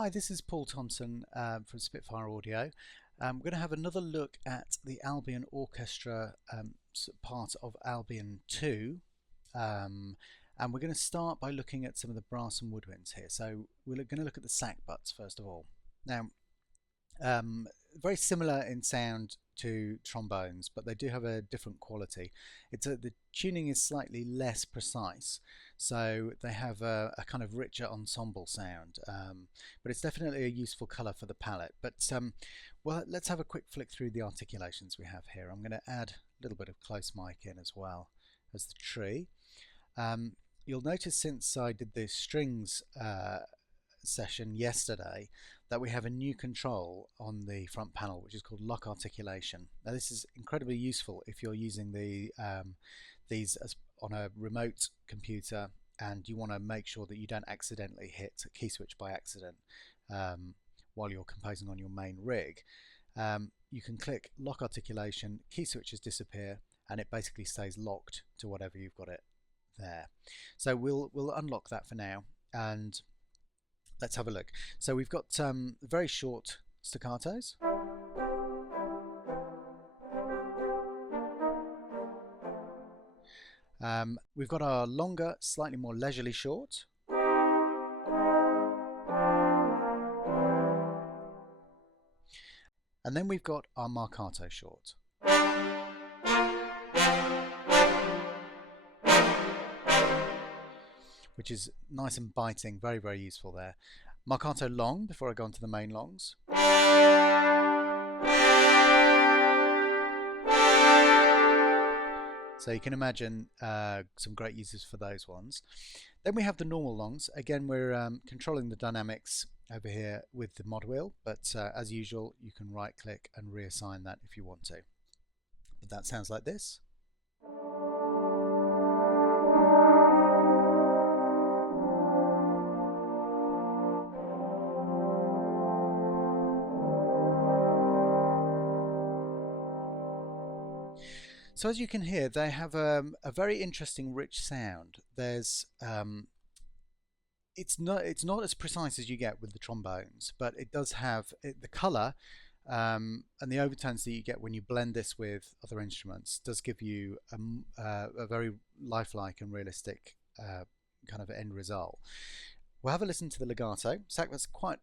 Hi, this is Paul Thompson from Spitfire Audio. We're going to have another look at the Albion Orchestra part of Albion 2. And we're going to start by looking at some of the brass and woodwinds here. So we're going to look at the sackbuts first of all. Now, very similar in sound to trombones, but they do have a different quality. The tuning is slightly less precise, so they have a kind of richer ensemble sound, but it's definitely a useful colour for the palette. But well, let's have a quick flick through the articulations we have here. I'm going to add a little bit of close mic in as well as the tree. You'll notice since I did the strings session yesterday that we have a new control on the front panel which is called lock articulation. Now this is incredibly useful if you're using these as on a remote computer and you want to make sure that you don't accidentally hit a key switch by accident while you're composing on your main rig. You can click lock articulation, key switches disappear, and it basically stays locked to whatever you've got it there. So we'll unlock that for now and let's have a look. So we've got very short staccatos. We've got our longer, slightly more leisurely short. And then we've got our marcato short. Which is nice and biting, very, very useful there. Marcato long, before I go on to the main longs. So you can imagine some great uses for those ones. Then we have the normal longs. Again, we're controlling the dynamics over here with the mod wheel, but as usual, you can right click and reassign that if you want to. But that sounds like this. So as you can hear, they have a very interesting, rich sound. There's it's not as precise as you get with the trombones, but it does have the color and the overtones that you get when you blend this with other instruments does give you a very lifelike and realistic kind of end result. We'll have a listen to the legato. Sackbut's quite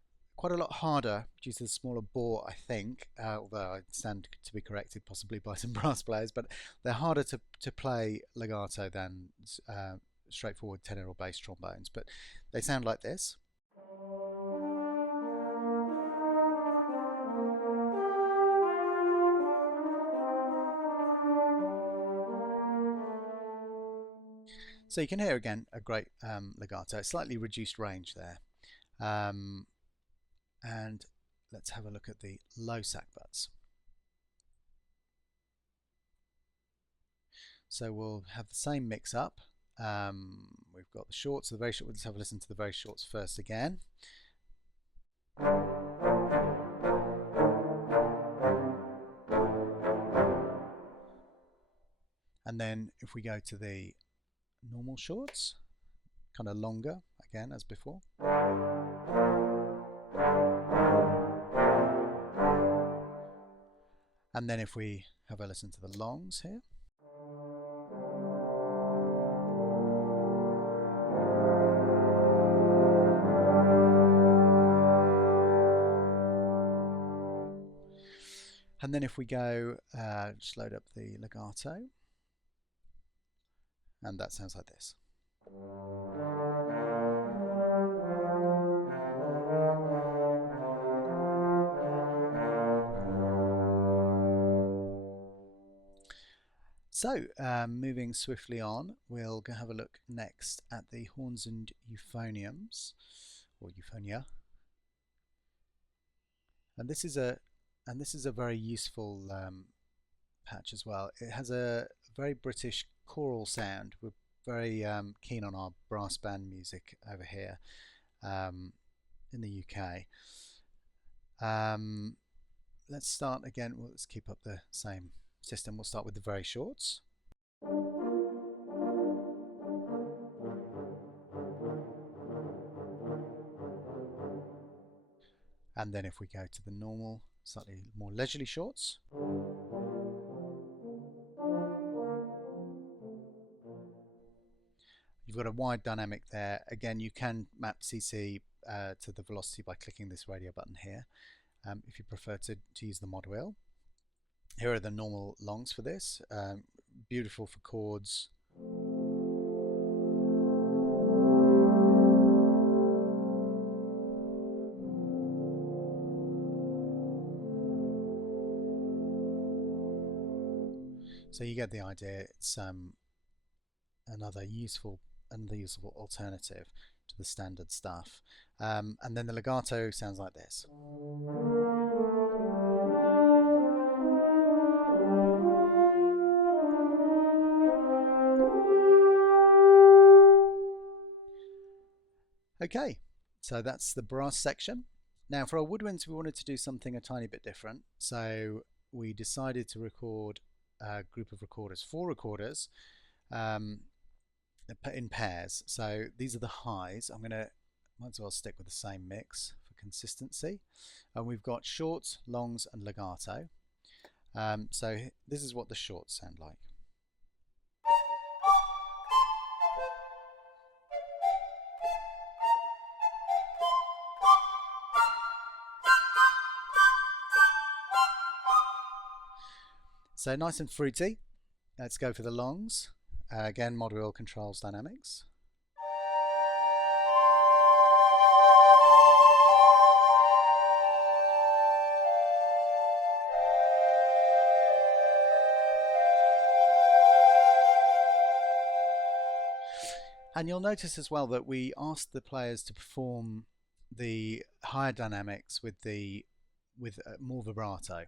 a lot harder due to the smaller bore, I think, although I stand to be corrected possibly by some brass players, but they're harder to play legato than straightforward tenor or bass trombones, but they sound like this. So you can hear again a great legato, slightly reduced range there. And let's have a look at the low sackbuts. So we'll have the same mix up. We've got the shorts, the very short. Let's have a listen to the very shorts first again. And then if we go to the normal shorts, kind of longer again as before. And then if we have a listen to the longs here. And then if we go, just load up the legato. And that sounds like this. So, moving swiftly on, we'll go have a look next at the horns and euphoniums, or euphonia. And this is a very useful patch as well. It has a very British choral sound. We're very keen on our brass band music over here in the UK. Let's start again. Well, let's keep up the same system. We'll start with the very shorts. And then if we go to the normal, slightly more leisurely shorts, you've got a wide dynamic there. Again, you can map CC to the velocity by clicking this radio button here, if you prefer to use the mod wheel. Here are the normal longs for this. Beautiful for chords. So you get the idea. It's another useful alternative to the standard stuff. And then the legato sounds like this. Okay, so that's the brass section. Now for our woodwinds, we wanted to do something a tiny bit different. So we decided to record a group of recorders, 4 recorders, in pairs. So these are the highs. Might as well stick with the same mix for consistency. And we've got shorts, longs, and legato. So this is what the shorts sound like. So nice and fruity. Let's go for the longs. Again, mod wheel controls dynamics. And you'll notice as well that we asked the players to perform the higher dynamics with more vibrato.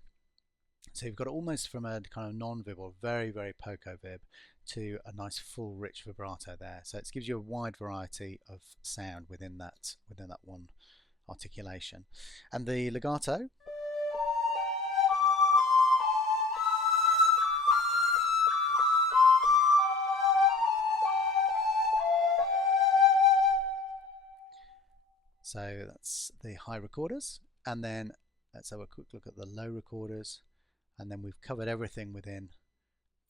So you've got it almost from a kind of non-vib or very, very poco vib to a nice full rich vibrato there. So it gives you a wide variety of sound within that one articulation. And the legato, so that's the high recorders. And then let's have a quick look at the low recorders. And then we've covered everything within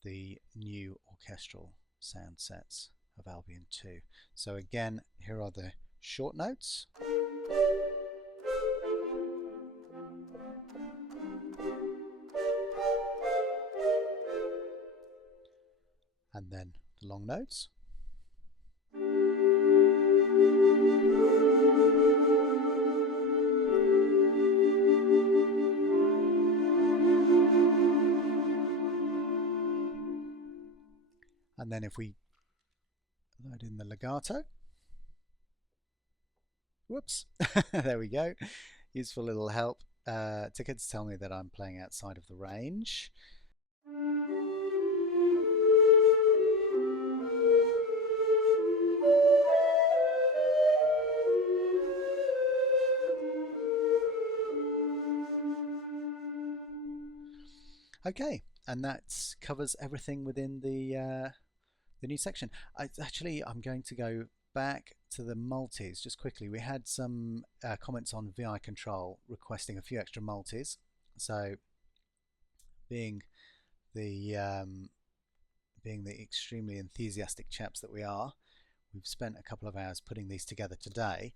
the new orchestral sound sets of Albion 2. So again, here are the short notes. And then the long notes. And then if we load in the legato, whoops, there we go. Useful little help tickets tell me that I'm playing outside of the range. Okay, and that covers everything within the new section. I'm going to go back to the multis just quickly. We had some comments on VI control requesting a few extra multis. So being the extremely enthusiastic chaps that we are, we've spent a couple of hours putting these together today.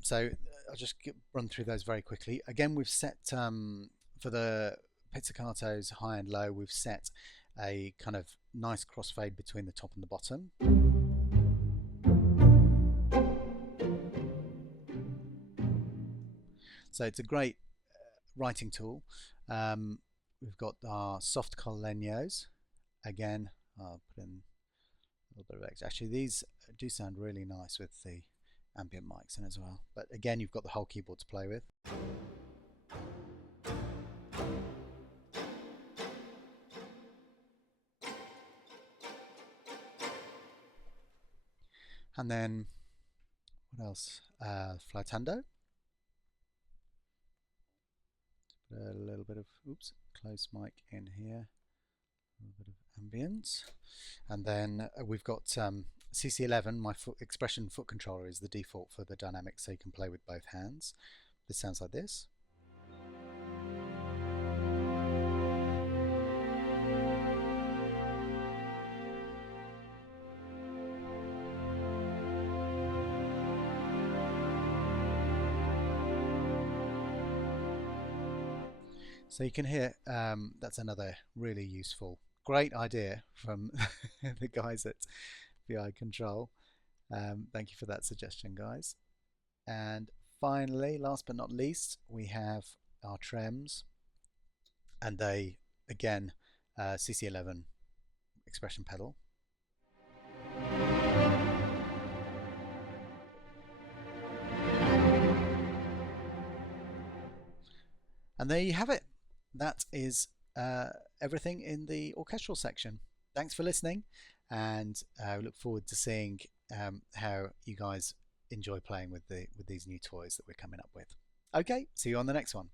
So I'll just run through those very quickly. Again, we've set for the pizzicatos high and low, we've set a kind of nice crossfade between the top and the bottom. So it's a great writing tool. We've got our soft collegnos. Again, I'll put in a little bit of extra. Actually, these do sound really nice with the ambient mics in as well. But again, you've got the whole keyboard to play with. And then, what else? Flautando. A little bit of, close mic in here. A little bit of ambient. And then we've got CC11, my expression foot controller is the default for the dynamics, so you can play with both hands. This sounds like this. So you can hear that's another really useful, great idea from the guys at VI Control. Thank you for that suggestion, guys. And finally, last but not least, we have our trems, and they again CC11 expression pedal. And there you have it. That is everything in the orchestral section. Thanks for listening, and I look forward to seeing how you guys enjoy playing with these new toys that we're coming up with. Okay, see you on the next one.